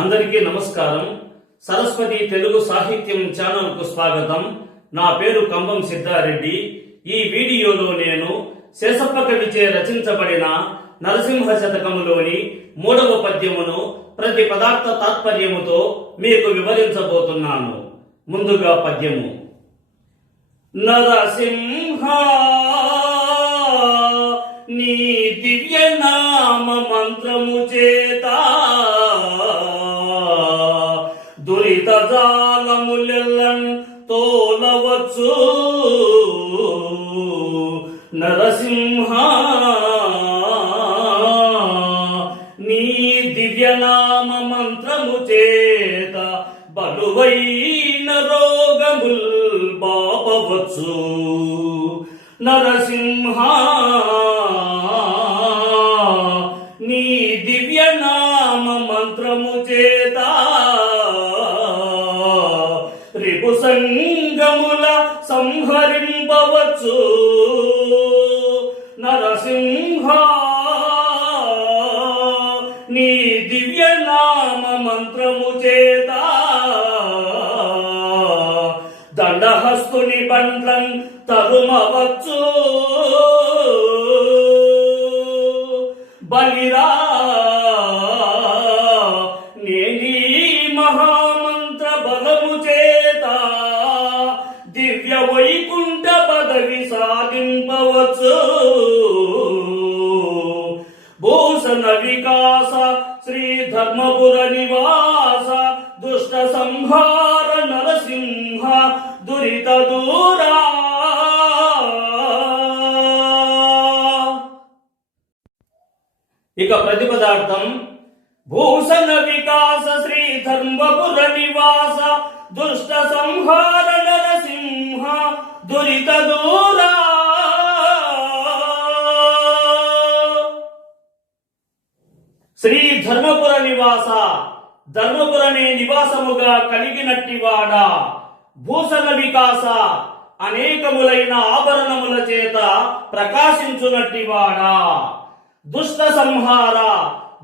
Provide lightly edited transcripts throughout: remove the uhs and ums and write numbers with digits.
అందరికీ నమస్కారం. సరస్వతి తెలుగు సాహిత్యం ఛానల్ కు స్వాగతం. నా పేరు కంబం సిద్ధారెడ్డి. ఈ వీడియోలో నేను శేషప్ప కవిచే రచించబడిన నరసింహ శతకములోని 3వ పద్యమును ప్రతి పదార్థ తాత్పర్యముతో మీకు వివరించబోతున్నాను. ముందుగా పద్యము. నరసింహ నీ దివ్య నామ మంత్రము చేత దురిత జాలములెల్లన్ తోలవచ్చు. నరసింహ నీ దివ్య నామ మంత్రము చేత బలువైన రోగముల్ బాపవచ్చు. నరసింహ నీ దివ్య నామ మంత్రము చేత రిపు సంగముల సంహరింపవచ్చు. నరసింహ నీ దివ్య నామ మంత్రము చేత దండహస్తుని బండ్లం తరుమవచ్చు. బలిరా నేనీ మహామంత్ర బలము చేత దివ్య వైకుంఠ పదవి సాధింపవచ్చు. భూషణ వికాస శ్రీ ధర్మపుర నివాస దుష్ట సంహార నరసింహ దురిత దూరా. ఇక ప్రతిపదార్థం. భూషణ వికాస శ్రీ ధర్మపుర నివాస దుష్ట సంహార నరసింహ దురిత దూరా. శ్రీ ధర్మపుర నివాస, ధర్మపురనే నివాసముగా కలిగినట్టివాడా. భూషణ వికాస, అనేకములైన ఆభరణముల చేత ప్రకాశించునట్టివాడా. దుష్ట సంహార,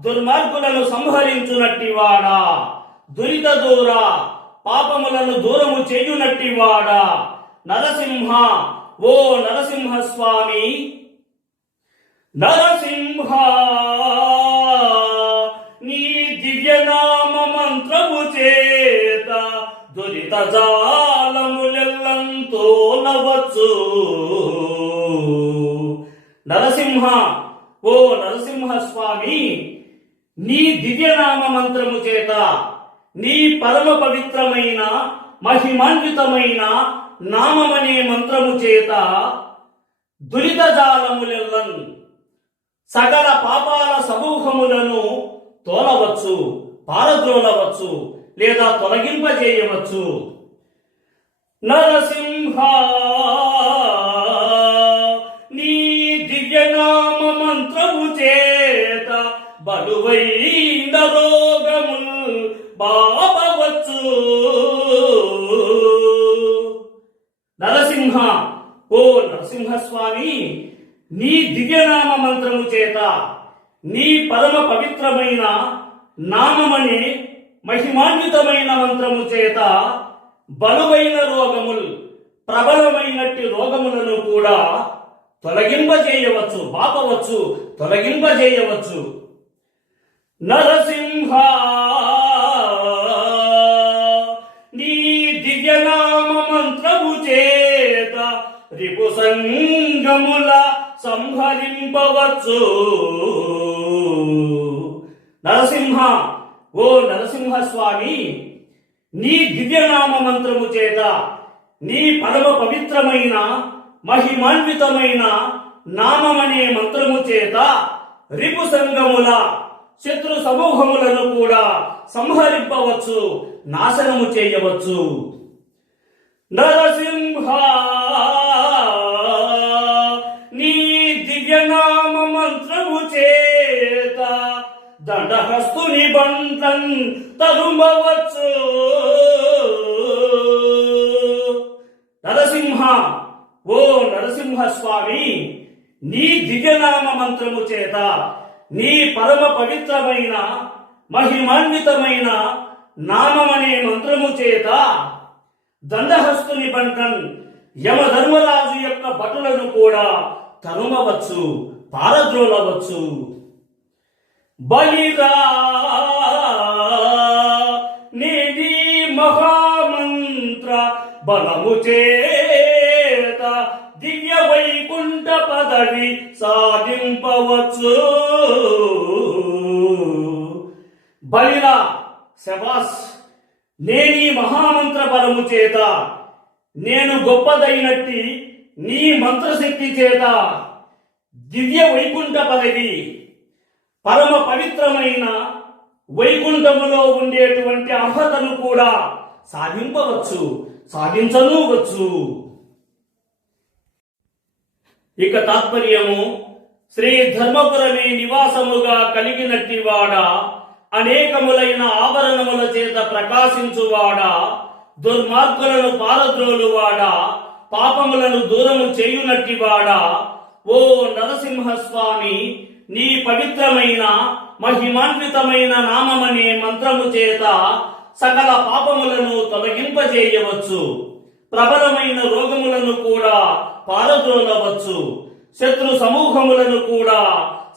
దుర్మార్గులను సంహరించునట్టివాడా. దురిత దూర, పాపములను దూరము చేయునట్టివాడా. నరసింహ, ఓ నరసింహ స్వామి. నరసింహ నీ దివ్యనామ మంత్రము చేత దురిత జాలములెల్లంతో నవచ్చు. నరసింహ, ఓ నరసింహ స్వామి, నీ దివ్యనామ మంత్రము చేత, నీ పరమ పవిత్రమైన మహిమాన్వితమైన నామమనే మంత్రము చేత దురిత జాలములెల్లన్, సకల పాపాల సమూహములను తోలవచ్చు, పారద్రోలవచ్చు, లేదా తొలగింపజేయవచ్చు. నరసింహ నీ దివ్యనామ మంత్రము చేత బలువైన రోగముల్ బాపవచ్చు. నరసింహ, ఓ నరసింహ స్వామి, నీ దివ్యనామ మంత్రము చేత, నీ పరమ పవిత్రమైన నామమనే మహిమాన్వితమైన మంత్రము చేత బలువైన రోగములు, ప్రబలమైనట్టి రోగములను కూడా తొలగింపజేయవచ్చు, బాపవచ్చు, తొలగింపజేయవచ్చు. నరసింహ నీ దివ్యనామ మంత్రము చేత రిపు సంగముల సంహరింపవచ్చు. నరసింహ, ఓ నరసింహ స్వామి, నీ దివ్యనామ మంత్రము చేత, నీ పరమ పవిత్రమైన మహిమాన్వితమైన నామమనే మంత్రము చేత రిపు సంగముల, శత్రు సమూహములను కూడా సంహరింపవచ్చు, నాశనము చేయవచ్చు. నరసింహ నీ దివ్యనామ మంత్రము చేత దండహస్తుని బంధం తరుమవచ్చు. నరసింహ, ఓ నరసింహ స్వామి, నీ దివ్యనామ మంత్రము చేత, నీ పరమ పవిత్రమైన మహిమాన్వితమైన నామమనే మంత్రము చేత దండహస్తుని బంటన్ యమధర్మరాజు యొక్క భటులను కూడా తరుమవచ్చు, పారద్రోలవచ్చు. బలిరా నిధి మహామంత్ర బలము చేత దివ్య వైకుంఠ పదవి సాధింపవచ్చు. బలిరా, శబాస్, నేనీ మహామంత్ర బలము చేత, నేను గొప్పదైనట్టి నీ మంత్రశక్తి చేత దివ్య వైకుంఠ పదవి, పరమ పవిత్రమైన వైకుంఠములో ఉండేటువంటి అర్హతను కూడా సాధింపవచ్చు, సాధించనూవచ్చు. ఇక తాత్పర్యము, శ్రీ ధర్మపురమే నివాసముగా కలిగినట్టివాడ, అనేకములైన ఆభరణముల చేత ప్రకాశించువాడ, దుర్మార్గులను పారద్రోలువాడ, పాపములను దూరము చేయునట్టివాడ, ఓ నరసింహస్వామి, నీ పవిత్రమైన మహిమాన్వితమైన నామమనే మంత్రము చేత సకల పాపములను తొలగింపజేయవచ్చు, ప్రబలమైన రోగములను కూడా పారద్రోలవచ్చు, శత్రు సమూహములను కూడా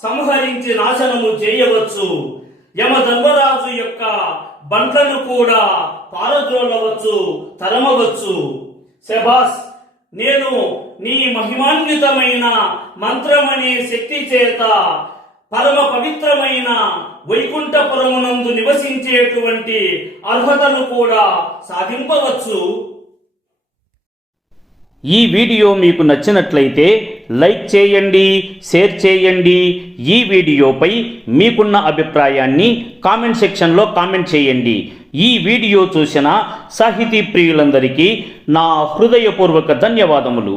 సంహరించి నాశనము చేయవచ్చు, యమధర్మరాజు యొక్క బంట్లను కూడా పారద్రోలవచ్చు, తరమవచ్చు. శబాస్, నేను నీ మహిమాన్వితమైన మంత్రమనే శక్తి చేత పరమ పవిత్రమైన వైకుంఠపురమునందు నివసించేటువంటి అర్హతను కూడా సాధింపవచ్చు. ఈ వీడియో మీకు నచ్చినట్లయితే లైక్ చేయండి, షేర్ చేయండి. ఈ వీడియోపై మీకున్న అభిప్రాయాన్ని కామెంట్ సెక్షన్లో కామెంట్ చేయండి. ఈ వీడియో చూసిన సాహితీ ప్రియులందరికీ నా హృదయపూర్వక ధన్యవాదములు.